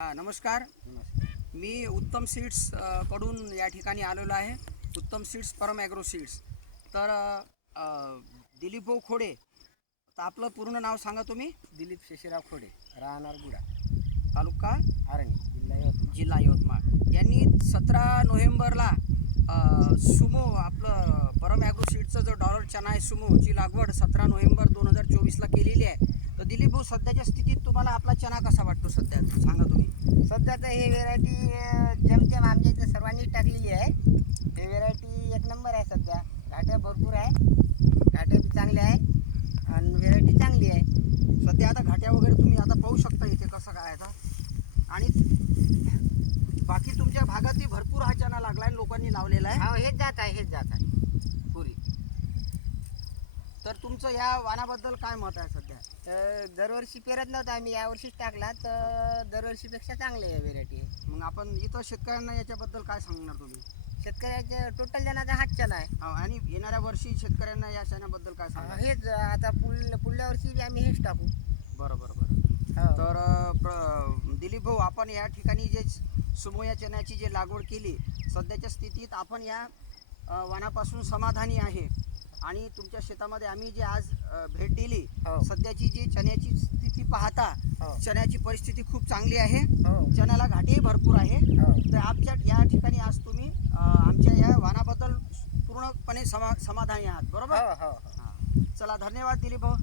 नमस्कार. मी उत्तम सीड्स कडून या ठिकाणी आलेलो आहे. उत्तम सीड्स, परम ॲग्रो सीड्स. तर दिलीप भाऊ खोडे, तर आपलं पूर्ण नाव सांगा तुम्ही. दिलीप शेषराव खोडे, राहणार गुडा, तालुका आरणी, जिल्हा यवतमाळ. यांनी 17 नोव्हेंबरला सुमो, आपलं परम ॲग्रो सीड्सचं जो डॉलर चना आहे सुमोची लागवड 17 नोव्हेंबर 2024ला केलेली आहे. तर दिलीप भाऊ, सध्याच्या स्थितीत तुम्हाला आपला चना कसा वाटतो सध्या, सांगा तुम्ही. सध्या तर हे व्हेरायटी जमतेम आमच्या इथे सर्वांनी टाकलेली आहे. हे व्हेरायटी एक नंबर आहे. सध्या घाट्या भरपूर आहे, घाट्या बी चांगले आहे आणि व्हेरायटी चांगली आहे. सध्या आता घाट्या वगैरे तुम्ही आता पाहू शकता इथे कसं काय आता. आणि बाकी तुमच्या भागातही भरपूर हा चना लागला आहे, लोकांनी लावलेला आहे. हो, हेच जात आहे पुरी. तर तुमचं या वाणाबद्दल काय मत आहे सध्या? तर दरवर्षी पेरत नव्हतं आम्ही, यावर्षीच टाकला, तर दरवर्षीपेक्षा चांगली आहे व्हेरायटी. मग आपण इथं शेतकऱ्यांना याच्याबद्दल काय सांगणार तुम्ही? शेतकऱ्याच्या टोटल जणांचा हात चला आहे. आणि येणाऱ्या वर्षी शेतकऱ्यांना या चण्याबद्दल काय सांगणार? हेच आता पुढल्या वर्षी बी आम्ही हेच टाकू. बरोबर. हो. तर दिलीप भाऊ, आपण या ठिकाणी जे सुमो या चण्याची जे लागवड केली, सध्याच्या स्थितीत आपण या वाणापासून समाधानी आहे. आणि तुमच्या शेतामध्ये आम्ही जे आज भेट दिली, हो. सध्याची जी चण्याची स्थिती पाहता, हो. चण्याची परिस्थिती खूप चांगली आहे. हो. चण्याला घाटेही भरपूर आहे. हो. तर आमच्या या ठिकाणी आज तुम्ही आमच्या या वाणाबद्दल पूर्णपणे समाधानी आहात, बरोबर? हो. हां. चला, धन्यवाद दिलीप भाऊ.